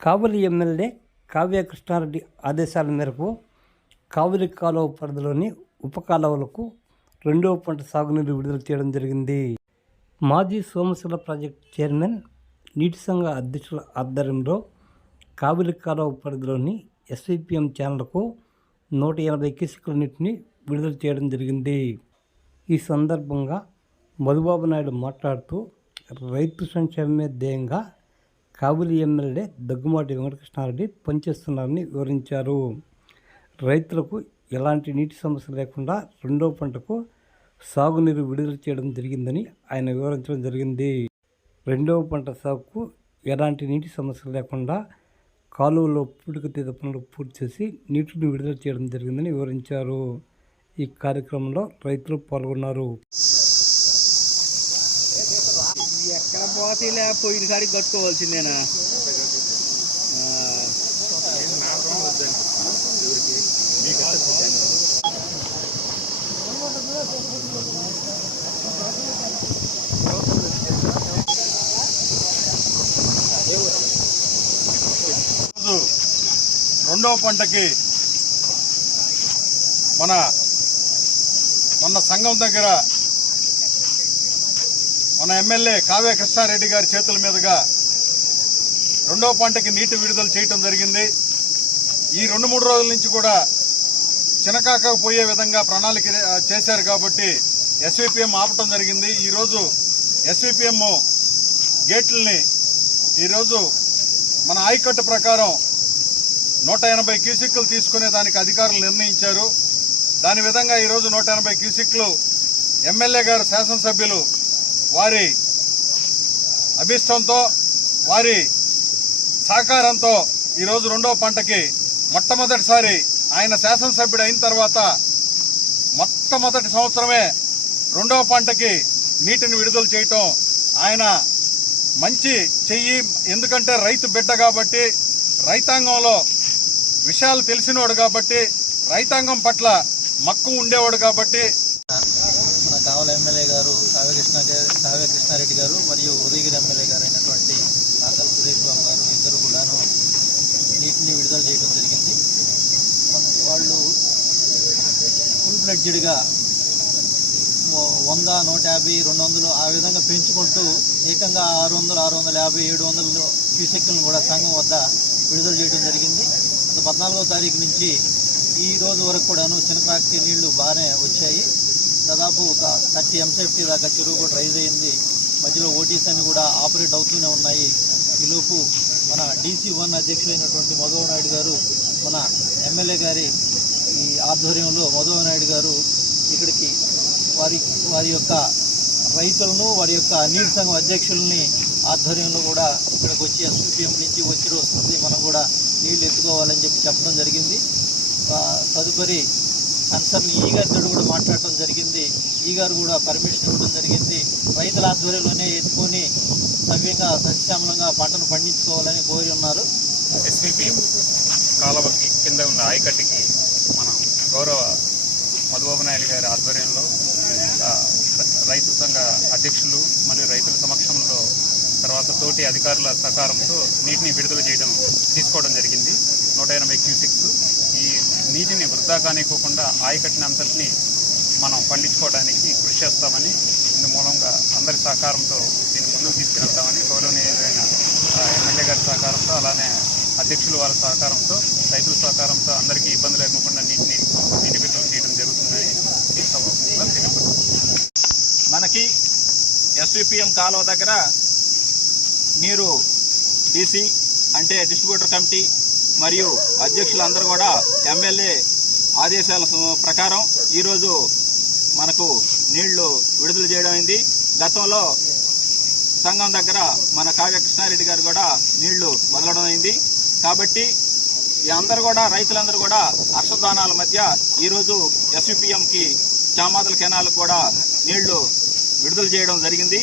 కావలి MLA Kavya Krishna Reddy ఆదేశాల మేరకు కావలి కాలువ పరిధిలోని ఉప కాలువలకు రెండవ పంట సాగునీరు విడుదల చేయడం జరిగింది. మాజీ సోమశిల ప్రాజెక్ట్ చైర్మన్ నీటి సంఘ అధ్యక్షుల ఆధ్వర్యంలో కావిలి కాలువ పరిధిలోని ఎస్విపిఎం ఛానల్కు నూట ఎనభై కిసుకుల నీటిని విడుదల చేయడం జరిగింది. ఈ సందర్భంగా మధుబాబు నాయుడు మాట్లాడుతూ రైతు సంక్షేమమే ధ్యేయంగా కావులి ఎమ్మెల్యే దగ్గుమాటి వెంకటకృష్ణారెడ్డి పనిచేస్తున్నారని వివరించారు. రైతులకు ఎలాంటి నీటి సమస్య లేకుండా రెండో పంటకు సాగునీరు విడుదల చేయడం జరిగిందని ఆయన వివరించడం జరిగింది. రెండవ పంట సాగుకు ఎలాంటి నీటి సమస్య లేకుండా కాలువలో పూడికతీత పనులు పూర్తి చేసి నీటిని విడుదల చేయడం జరిగిందని వివరించారు. ఈ కార్యక్రమంలో రైతులు పాల్గొన్నారు. ఎక్కడ పోతీలే పోయిన కాడికి కట్టుకోవాల్సిందేనా? రెండవ పంటకి మన మొన్న సంఘం దగ్గర మన ఎమ్మెల్యే కావ్య కృష్ణారెడ్డి గారి చేతుల మీదుగా రెండవ పంటకి నీటి విడుదల చేయటం జరిగింది. ఈ రెండు మూడు రోజుల నుంచి కూడా చినకాక పోయే విధంగా ప్రణాళిక చేశారు కాబట్టి ఎస్విపిఎం ఆపటం జరిగింది. ఈరోజు ఎస్విపిఎం గేట్లని ఈరోజు మన ఆయకట్టు ప్రకారం నూట ఎనభై క్యూసిక్లు తీసుకునే దానికి అధికారులు నిర్ణయించారు. దాని విధంగా ఈరోజు నూట ఎనభై క్యూసిక్లు ఎమ్మెల్యే గారు శాసనసభ్యులు వారి అభిష్టంతో వారి సహకారంతో ఈరోజు రెండో పంటకి మొట్టమొదటిసారి ఆయన శాసనసభ్యుడు అయిన తర్వాత మొట్టమొదటి సంవత్సరమే రెండవ పంటకి నీటిని విడుదల చేయటం ఆయన మంచి చెయ్యి. ఎందుకంటే రైతు బిడ్డ కాబట్టి రైతాంగంలో విషయాలు తెలిసినవాడు కాబట్టి రైతాంగం పట్ల మక్కువ ఉండేవాడు కాబట్టి. మన కావల ఎమ్మెల్యే గారు కావ్యకృష్ణ గారు కావ్య కృష్ణారెడ్డి గారు మరియు ఉదయగిరి ఎమ్మెల్యే గారు అయినటువంటి కాకల సురేష్ బాబు గారు ఇద్దరు కూడాను నీటిని విడుదల చేయడం జరిగింది. వాళ్ళు ఫుల్ ఫ్లెడ్జెడ్గా వంద నూట యాభై రెండు వందలు ఆ విధంగా పెంచుకుంటూ ఏకంగా ఆరు వందలు ఆరు వందల యాభై ఏడు వందలు క్యూసెక్లను కూడా సంఘం వద్ద విడుదల చేయడం జరిగింది. గత పద్నాలుగో తారీఖు నుంచి ఈ రోజు వరకు కూడాను చిన్నకాకి నీళ్ళు బాగానే వచ్చాయి. దాదాపు ఒక థర్టీ ఎంసెఫ్టీ దాకా చెరువు కూడా రైజ్ అయింది. మధ్యలో ఓటీస్ అన్ని కూడా ఆపరేట్ అవుతూనే ఉన్నాయి. ఈలోపు మన డీసీ వన్ అధ్యక్షులైనటువంటి మధువ నాయుడు గారు మన ఎమ్మెల్యే గారి ఈ ఆధ్వర్యంలో మధువ నాయుడు గారు ఇక్కడికి వారి వారి యొక్క రైతులను వారి యొక్క నీటి సంఘం అధ్యక్షుల్ని ఆధ్వర్యంలో కూడా ఇక్కడికి వచ్చి ఎస్పీఎం నుంచి వచ్చి వస్తుంది. మనం కూడా నీళ్ళు ఎత్తుకోవాలని చెప్పి చెప్పడం జరిగింది. తదుపరి కన్సర్న్ ఈ గారితో కూడా మాట్లాడటం జరిగింది. ఈ గారు కూడా పర్మిషన్ ఇవ్వడం జరిగింది. రైతుల ఆధ్వర్యంలోనే ఎత్తుకొని సవ్యంగా సస్యశ్యామలంగా పంటను పండించుకోవాలని కోరి ఉన్నారు. ఎస్విపిఎం కాలువకి కింద ఉన్న ఆయకట్టుకి మనం గౌరవ మధుబాబు నాయుడు గారి ఆధ్వర్యంలో రైతు సంఘ అధ్యక్షులు మరియు రైతుల సమక్షంలో తర్వాత తోటి అధికారుల సహకారంతో నీటిని విడుదల చేయడం తీసుకోవడం జరిగింది. నూట ఎనభై క్యూసిక్స్ ఈ నీటిని వృధా కానివ్వకుండా ఆయకట్టిన అంతటిని మనం పండించుకోవడానికి కృషి చేస్తామని ఇందు మూలంగా అందరి సహకారంతో దీన్ని ముందుకు తీసుకెళ్తామని గౌరవనీయులైన ఎమ్మెల్యే గారి సహకారంతో అలానే అధ్యక్షులు వారి సహకారంతో రైతుల సహకారంతో అందరికీ ఇబ్బంది లేకుండా నీటిని నీటి బిల్లు చేయడం జరుగుతుందని మనకి ఎస్విపిఎం కాలువ దగ్గర నీరు డీసీ అంటే డిస్ట్రిబ్యూటర్ కమిటీ మరియు అధ్యక్షులందరూ కూడా ఎమ్మెల్యే ఆదేశాల ప్రకారం ఈరోజు మనకు నీళ్ళు విడుదల చేయడం అయింది. గతంలో సంఘం దగ్గర మన కావ్య కృష్ణారెడ్డి గారు కూడా నీళ్ళు వదలడం అయింది. కాబట్టి ఈ అందరూ కూడా రైతులందరూ కూడా అర్షదానాల మధ్య ఈరోజు ఎస్విపిఎంకి చామాదుల కెనాలకు కూడా నీళ్ళు విడుదల చేయడం జరిగింది.